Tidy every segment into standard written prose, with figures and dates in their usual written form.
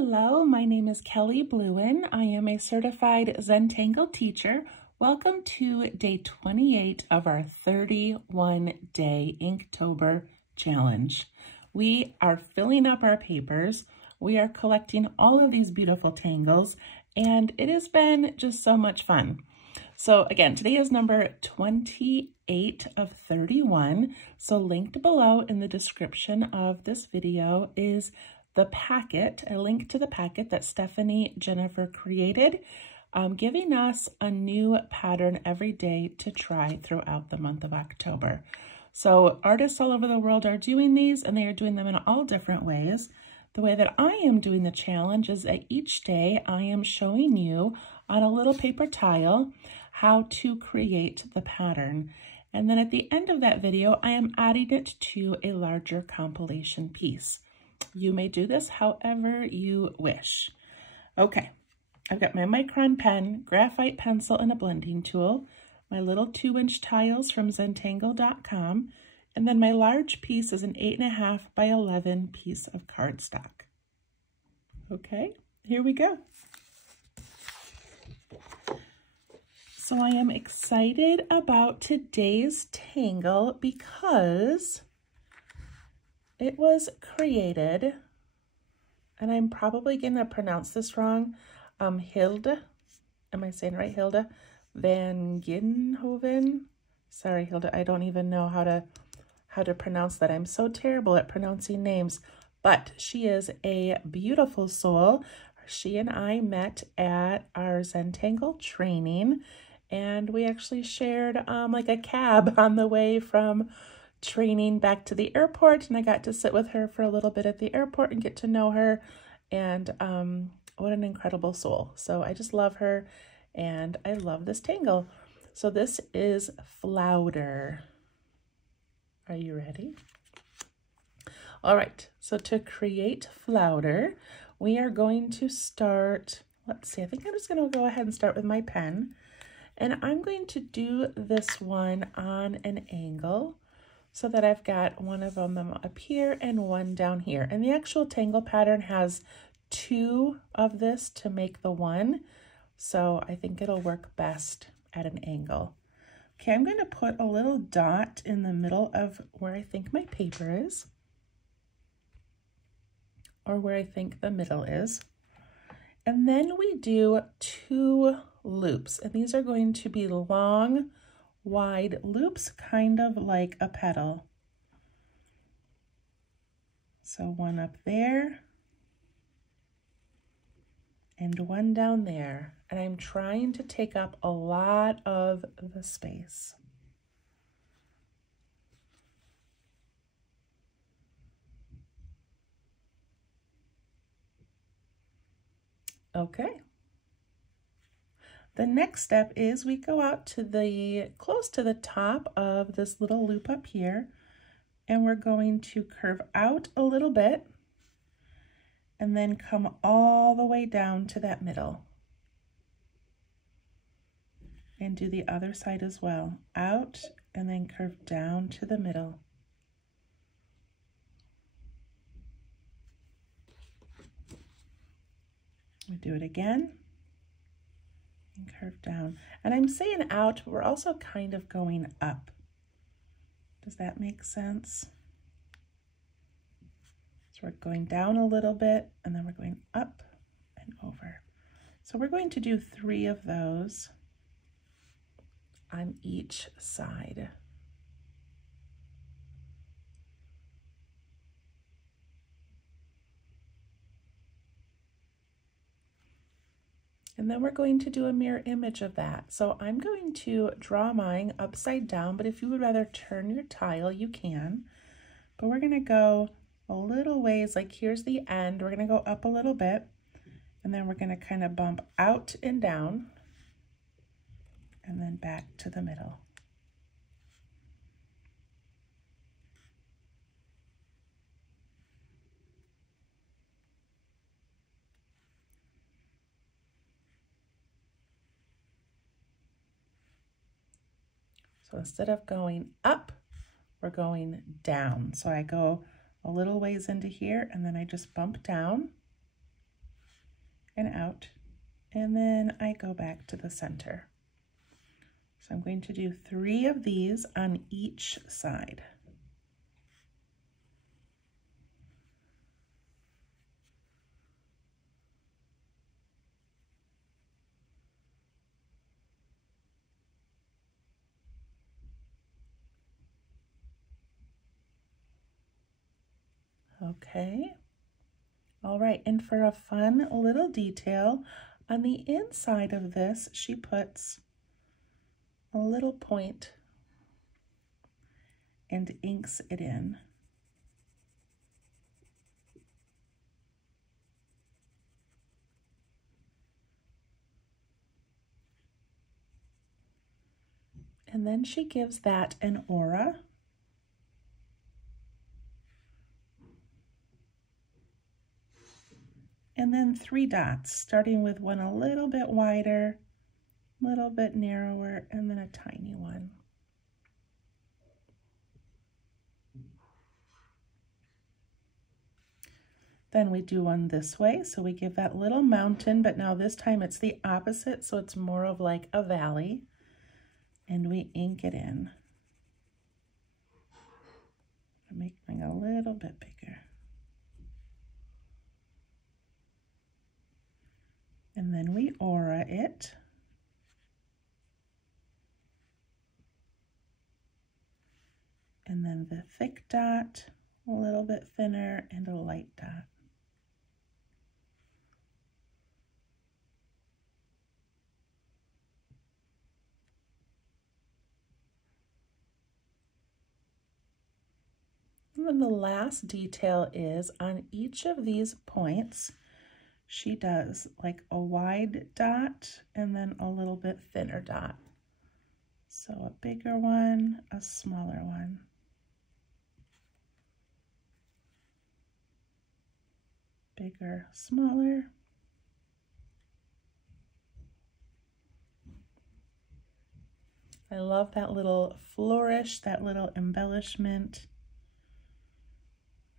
Hello, my name is Kelly Bluen. I am a certified Zentangle teacher. Welcome to day 28 of our 31-day Inktober challenge. We are filling up our papers. We are collecting all of these beautiful tangles, and it has been just so much fun. So again, today is number 28 of 31. So linked below in the description of this video is the packet, a link to the packet that Stephanie Jennifer created, giving us a new pattern every day to try throughout the month of October. So artists all over the world are doing these, and they are doing them in all different ways. The way that I am doing the challenge is that each day I am showing you on a little paper tile how to create the pattern. And then at the end of that video, I am adding it to a larger compilation piece. You may do this however you wish. Okay, I've got my micron pen, graphite pencil, and a blending tool, my little 2-inch tiles from Zentangle.com, and then my large piece is an 8.5 by 11 piece of cardstock. Okay, here we go. So I am excited about today's tangle because it was created, and I'm probably going to pronounce this wrong, Hilde, am I saying it right, Hilde? Van Ginhoven? Sorry, Hilde, I don't even know how to pronounce that. I'm so terrible at pronouncing names, but she is a beautiful soul. She and I met at our Zentangle training, and we actually shared like a cab on the way from training back to the airport, and I got to sit with her for a little bit at the airport and get to know her, and what an incredible soul. So I just love her, and I love this tangle. So this is Flowder. Are you ready? All right, so to create Flowder, we are going to start, let's see, I think I'm just going to go ahead and start with my pen, and I'm going to do this one on an angle, so that I've got one of them up here and one down here. And the actual tangle pattern has 2 of this to make the one. So I think it'll work best at an angle. Okay, I'm going to put a little dot in the middle of where I think my paper is, or where I think the middle is. And then we do 2 loops, and these are going to be long, wide loops, kind of like a petal. So one up there and one down there. And I'm trying to take up a lot of the space. Okay. The next step is we go out to the, close to the top of this little loop up here, and we're going to curve out a little bit and then come all the way down to that middle. And do the other side as well. Out and then curve down to the middle. We do it again. And curve down. And I'm saying out, but we're also kind of going up. Does that make sense? So we're going down a little bit, and then we're going up and over. So we're going to do 3 of those on each side. And then we're going to do a mirror image of that. So I'm going to draw mine upside down, but if you would rather turn your tile, you can. But we're gonna go a little ways, like here's the end. We're gonna go up a little bit, and then we're gonna kind of bump out and down, and then back to the middle. So instead of going up, we're going down. So I go a little ways into here, and then I just bump down, and out, and then I go back to the center. So I'm going to do 3 of these on each side. Okay. All right, and for a fun little detail, on the inside of this, she puts a little point and inks it in. And then she gives that an aura. And then 3 dots, starting with one a little bit wider, a little bit narrower, and then a tiny one. Then we do one this way, so we give that little mountain, but now this time it's the opposite, so it's more of like a valley, and we ink it in. Making a little bit bigger. And then we aura it. And then the thick dot, a little bit thinner, and a light dot. And then the last detail is on each of these points, she does like a wide dot and then a little bit thinner dot. So a bigger one, a smaller one. Bigger, smaller. I love that little flourish, that little embellishment.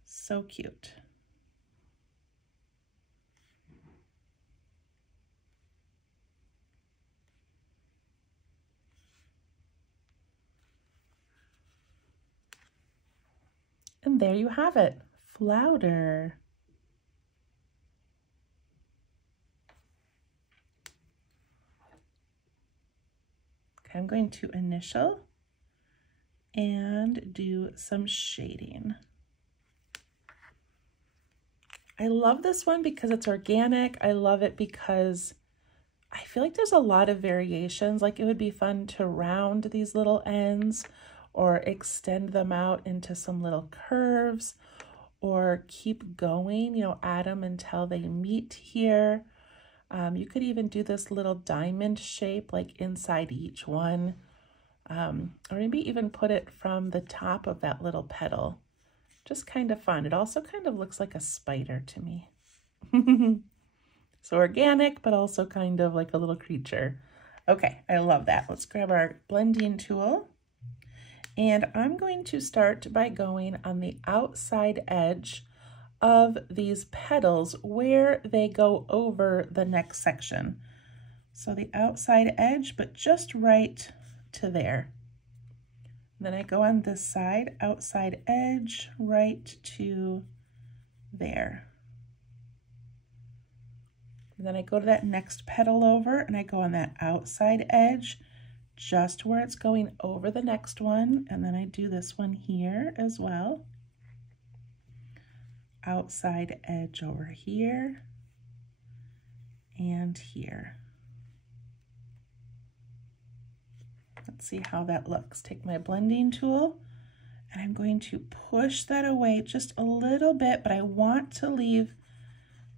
So cute. And there you have it, Flowder. Okay, I'm going to initial and do some shading. I love this one because it's organic. I love it because I feel like there's a lot of variations. Like it would be fun to round these little ends or extend them out into some little curves or keep going, you know, add them until they meet here. You could even do this little diamond shape like inside each one, or maybe even put it from the top of that little petal. Just kind of fun. It also kind of looks like a spider to me. So organic, but also kind of like a little creature. Okay, I love that. Let's grab our blending tool. And I'm going to start by going on the outside edge of these petals where they go over the next section. So the outside edge, but just right to there. Then I go on this side, outside edge, right to there. And then I go to that next petal over and I go on that outside edge, just where it's going over the next one. And then I do this one here as well. Outside edge over here and here. Let's see how that looks. Take my blending tool and I'm going to push that away just a little bit, but I want to leave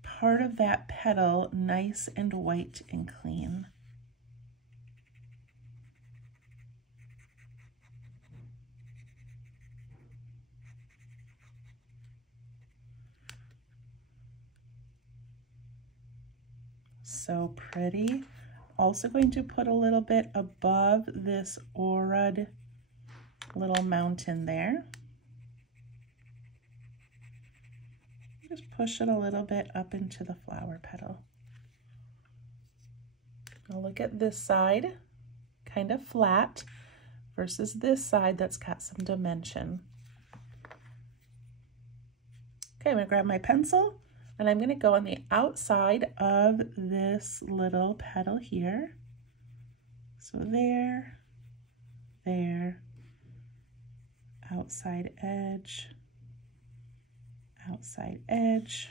part of that petal nice and white and clean. So pretty. Also going to put a little bit above this aura'd little mountain there. Just push it a little bit up into the flower petal. Now look at this side, kind of flat, versus this side that's got some dimension. Okay, I'm gonna grab my pencil and I'm gonna go on the outside of this little petal here. So there, there, outside edge, outside edge.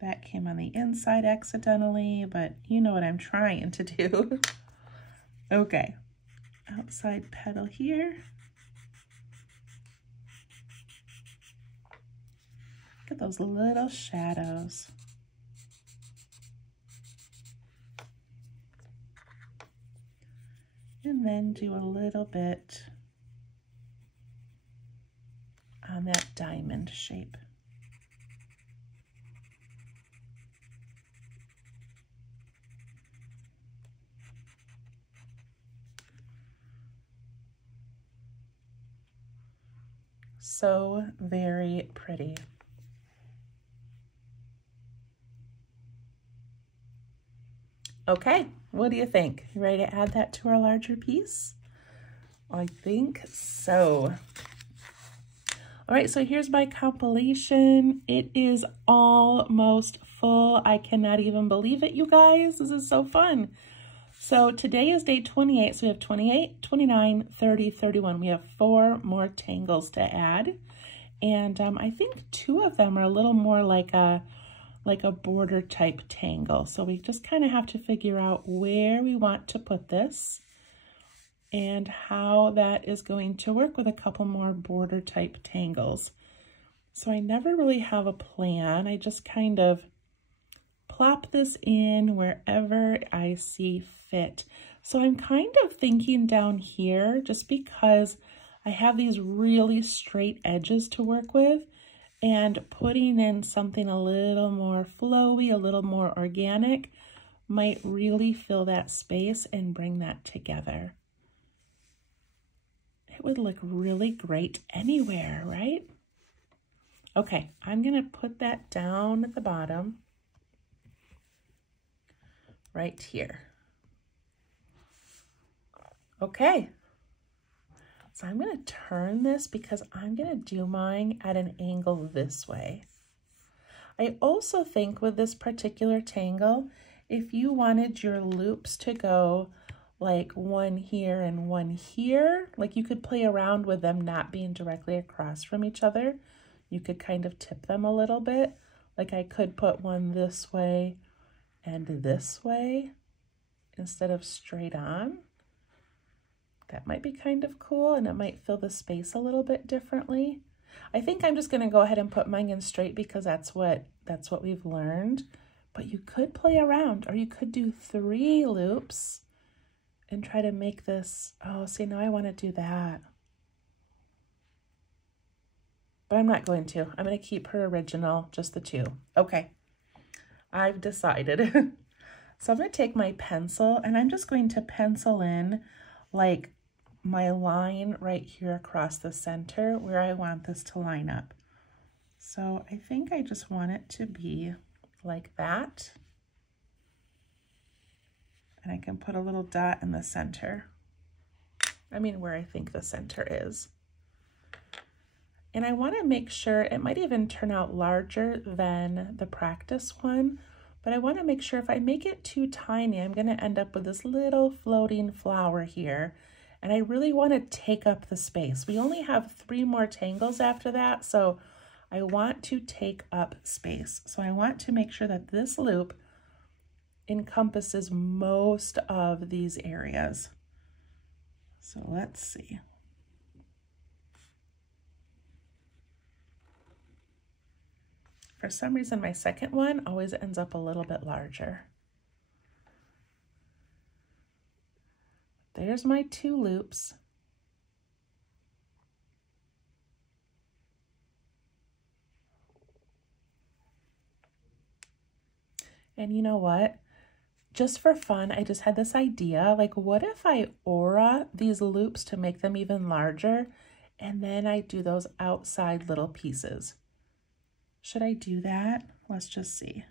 That came on the inside accidentally, but you know what I'm trying to do. Okay, outside petal here. Look at those little shadows. And then do a little bit on that diamond shape. So very pretty. Okay, what do you think? You ready to add that to our larger piece? I think so. All right, so here's my compilation. It is almost full. I cannot even believe it, you guys. This is so fun. So today is day 28, so we have 28, 29, 30, 31. We have 4 more tangles to add. And I think 2 of them are a little more like a border type tangle. So we just kind of have to figure out where we want to put this and how that is going to work with a couple more border type tangles. So I never really have a plan. I just kind of plop this in wherever I see fit. So I'm kind of thinking down here, just because I have these really straight edges to work with, and putting in something a little more flowy, a little more organic, might really fill that space and bring that together. It would look really great anywhere, right? Okay, I'm gonna put that down at the bottom, right here. Okay, so I'm gonna turn this because I'm gonna do mine at an angle this way. I also think with this particular tangle, if you wanted your loops to go like one here and one here, like you could play around with them not being directly across from each other. You could kind of tip them a little bit. Like I could put one this way and this way instead of straight on. That might be kind of cool, and it might fill the space a little bit differently. I think I'm just gonna go ahead and put mine in straight because that's what we've learned. But you could play around, or you could do 3 loops and try to make this, oh, see, now I wanna do that. But I'm not going to. I'm gonna keep her original, just the 2. Okay, I've decided. So I'm gonna take my pencil and I'm just going to pencil in like my line right here across the center where I want this to line up. So I think I just want it to be like that. And I can put a little dot in the center. I mean, where I think the center is. And I want to make sure, it might even turn out larger than the practice one, but I want to make sure if I make it too tiny, I'm going to end up with this little floating flower here. And I really want to take up the space. We only have 3 more tangles after that, so I want to take up space. So I want to make sure that this loop encompasses most of these areas. So let's see. For some reason, my second one always ends up a little bit larger. There's my 2 loops. And you know what? Just for fun, I just had this idea, like what if I aura these loops to make them even larger, and then I do those outside little pieces? Should I do that? Let's just see.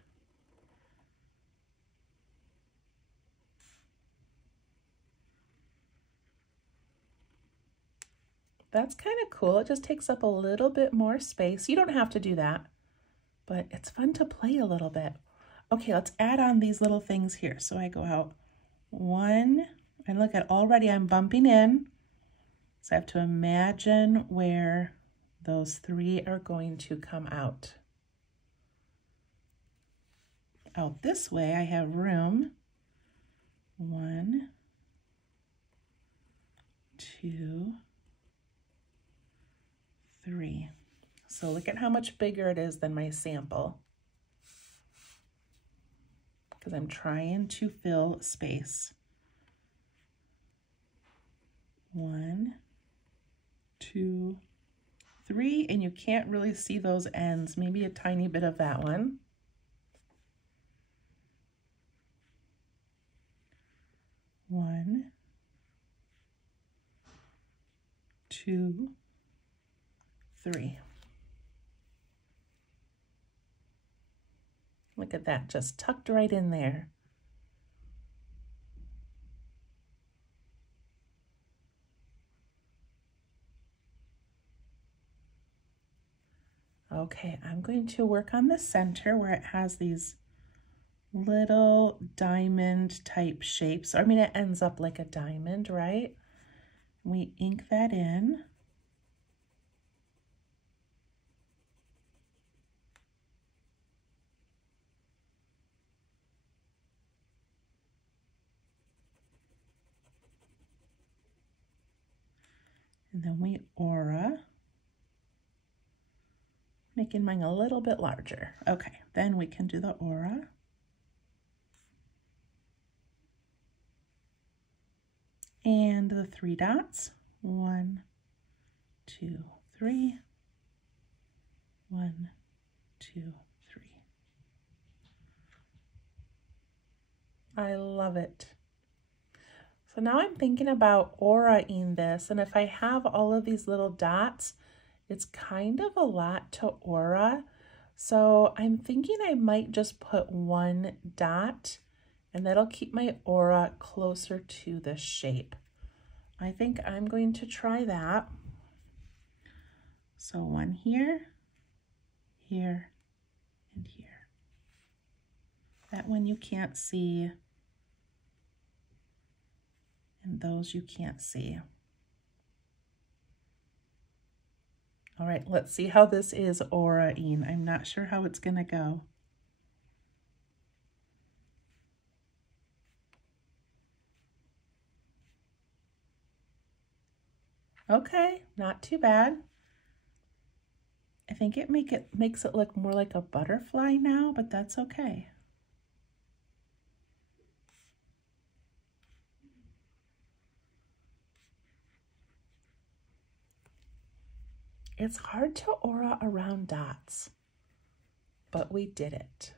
That's kind of cool. It just takes up a little bit more space. You don't have to do that, but it's fun to play a little bit. Okay, let's add on these little things here. So I go out 1, and look at already I'm bumping in. So I have to imagine where those 3 are going to come out. Out this way, I have room. 1, 2, 3. So look at how much bigger it is than my sample, because I'm trying to fill space. 1, 2, 3, and you can't really see those ends, maybe a tiny bit of that one. 1, 2, 3. Look at that, just tucked right in there. Okay, I'm going to work on the center where it has these little diamond type shapes. I mean, it ends up like a diamond, right? We ink that in. And then we aura, making mine a little bit larger. Okay, then we can do the aura. And the 3 dots. 1, 2, 3. 1, 2, 3. I love it. So now I'm thinking about aura-ing this, and if I have all of these little dots, it's kind of a lot to aura. So I'm thinking I might just put 1 dot, and that'll keep my aura closer to the shape. I think I'm going to try that. So 1 here, here, and here. That one you can't see, and those you can't see. All right, let's see how this is aura-ing. I'm not sure how it's gonna go. Okay, not too bad. I think it makes it look more like a butterfly now, but that's okay. It's hard to aura around dots, but we did it.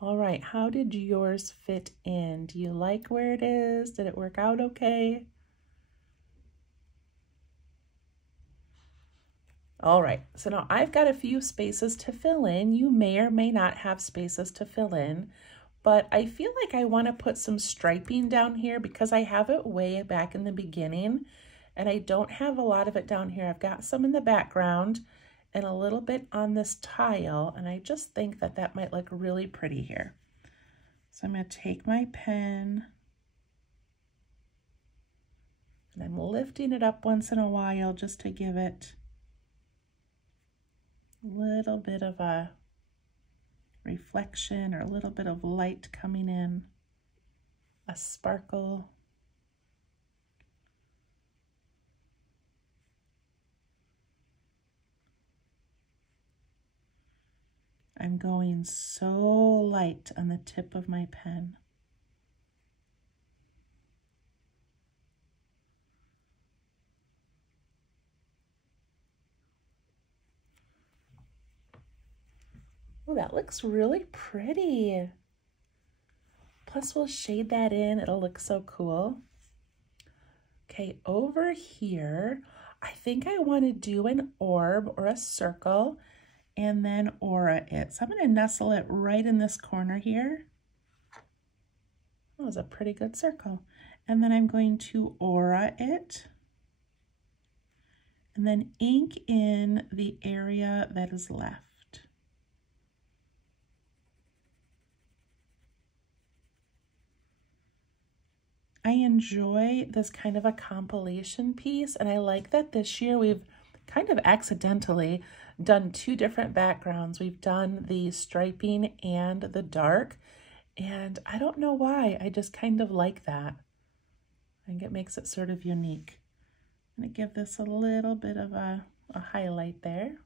All right, how did yours fit in? Do you like where it is? Did it work out okay? All right, so now I've got a few spaces to fill in. You may or may not have spaces to fill in, but I feel like I want to put some striping down here because I have it way back in the beginning and I don't have a lot of it down here. I've got some in the background and a little bit on this tile, and I just think that that might look really pretty here. So I'm going to take my pen and I'm lifting it up once in a while just to give it a little bit of a reflection or a little bit of light coming in, a sparkle. I'm going so light on the tip of my pen. Oh, that looks really pretty. Plus we'll shade that in, it'll look so cool. Okay, over here, I think I want to do an orb or a circle, and then aura it. So I'm going to nestle it right in this corner here. That was a pretty good circle. And then I'm going to aura it, and then ink in the area that is left. I enjoy this kind of a compilation piece, and I like that this year we've kind of accidentally done two different backgrounds. We've done the striping and the dark, and I don't know why, I just kind of like that. I think it makes it sort of unique. I'm going to give this a little bit of a highlight there.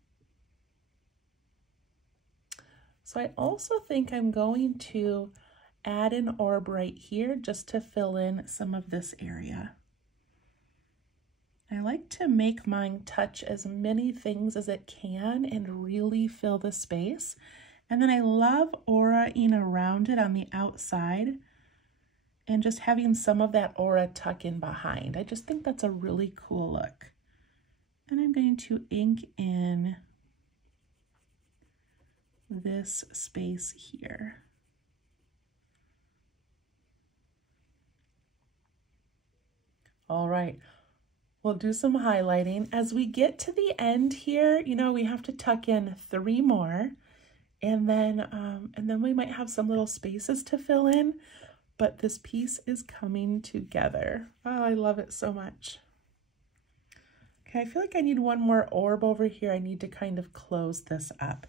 So I also think I'm going to add an orb right here just to fill in some of this area. I like to make mine touch as many things as it can and really fill the space. And then I love aura-ing around it on the outside and just having some of that aura tuck in behind. I just think that's a really cool look. And I'm going to ink in this space here. All right, we'll do some highlighting. As we get to the end here, you know, we have to tuck in 3 more, and then we might have some little spaces to fill in, but this piece is coming together. Oh, I love it so much. Okay, I feel like I need one more orb over here. I need to kind of close this up.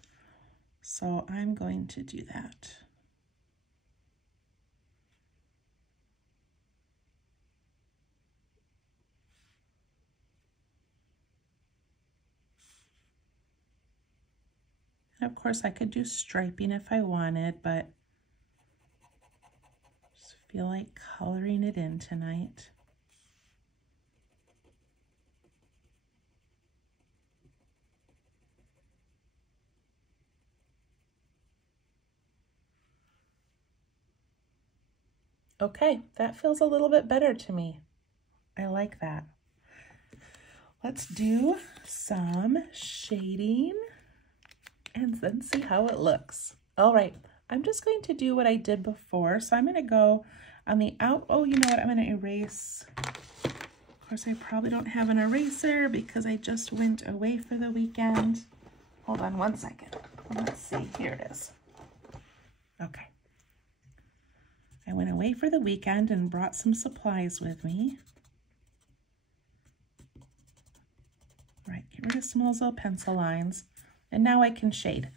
So I'm going to do that. And of course I could do striping if I wanted, but I just feel like coloring it in tonight. Okay, that feels a little bit better to me. I like that. Let's do some shading and then see how it looks. All right, I'm just going to do what I did before. So I'm going to go on the oh, you know what? I'm going to erase. Of course, I probably don't have an eraser because I just went away for the weekend. Hold on one second. Let's see. Here it is. Okay. I went away for the weekend and brought some supplies with me. Right, get rid of some of those little pencil lines. And now I can shade.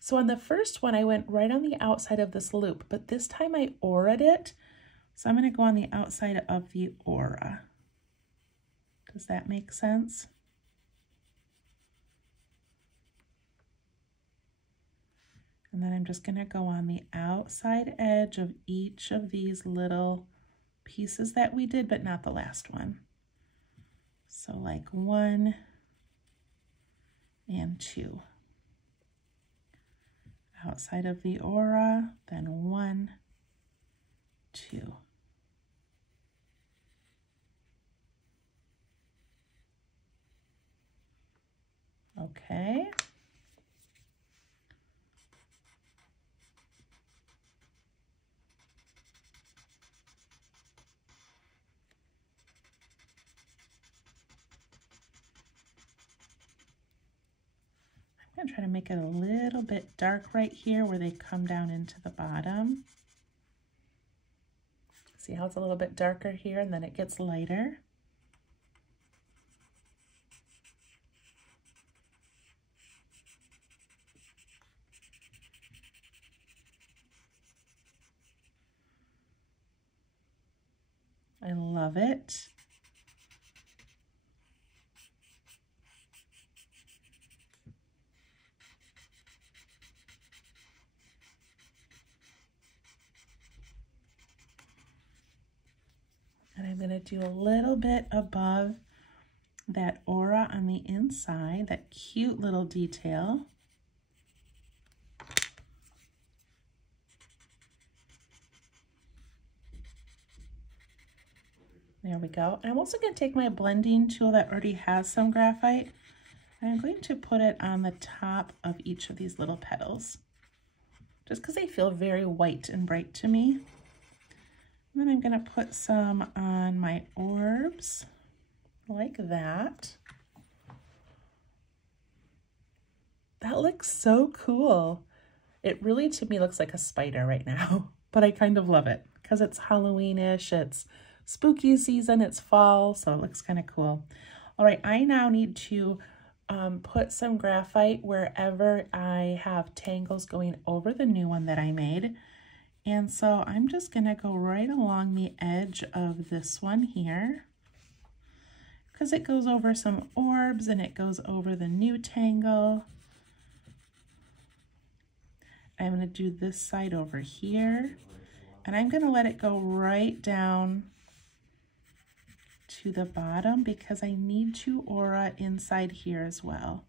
So on the first one, I went right on the outside of this loop, but this time I aura'd it. So I'm going to go on the outside of the aura. Does that make sense? And then I'm just going to go on the outside edge of each of these little pieces that we did, but not the last one. So like 1 and 2. Outside of the aura, then 1, 2. Okay. I'm going to try to make it a little bit dark right here where they come down into the bottom. See how it's a little bit darker here and then it gets lighter. I love it. And I'm going to do a little bit above that aura on the inside, that cute little detail. There we go. And I'm also going to take my blending tool that already has some graphite, I'm going to put it on the top of each of these little petals, just because they feel very white and bright to me. And then I'm going to put some on my orbs, like that. That looks so cool. It really, to me, looks like a spider right now, but I kind of love it because it's Halloween-ish, it's spooky season, it's fall, so it looks kind of cool. All right, I now need to put some graphite wherever I have tangles going over the new one that I made. And so I'm just gonna go right along the edge of this one here because it goes over some orbs and it goes over the new tangle. I'm gonna do this side over here and I'm gonna let it go right down to the bottom because I need to aura inside here as well.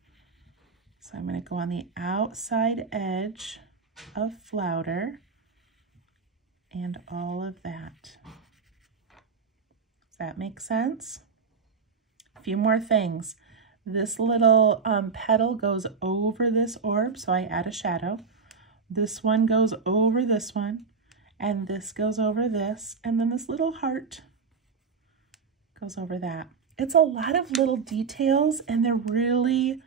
So I'm going to go on the outside edge of Flowder and all of that. Does that make sense? A few more things. This little petal goes over this orb, so I add a shadow. This one goes over this one, and this goes over this, and then this little heart goes over that. It's a lot of little details and they're really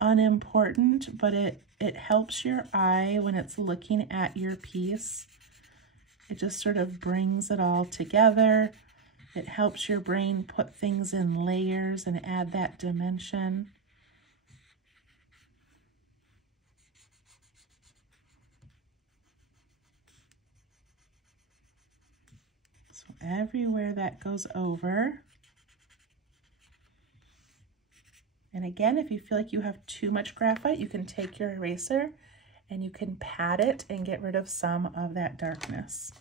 unimportant, but it helps your eye when it's looking at your piece. It just sort of brings it all together. It helps your brain put things in layers and add that dimension. So everywhere that goes over. And again, if you feel like you have too much graphite, you can take your eraser and you can pat it and get rid of some of that darkness.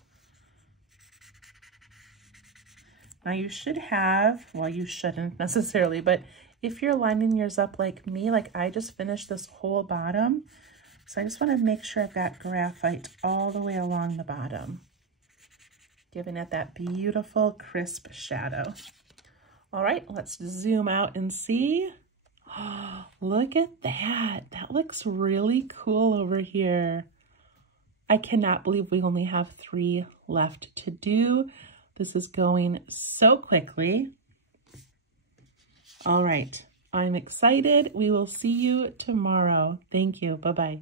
Now you should have, well, you shouldn't necessarily, but if you're lining yours up like me, like I just finished this whole bottom, so I just want to make sure I've got graphite all the way along the bottom, giving it that beautiful crisp shadow. All right, let's zoom out and see. Oh, look at that. That looks really cool over here. I cannot believe we only have 3 left to do. This is going so quickly. All right, I'm excited. We will see you tomorrow. Thank you. Bye-bye.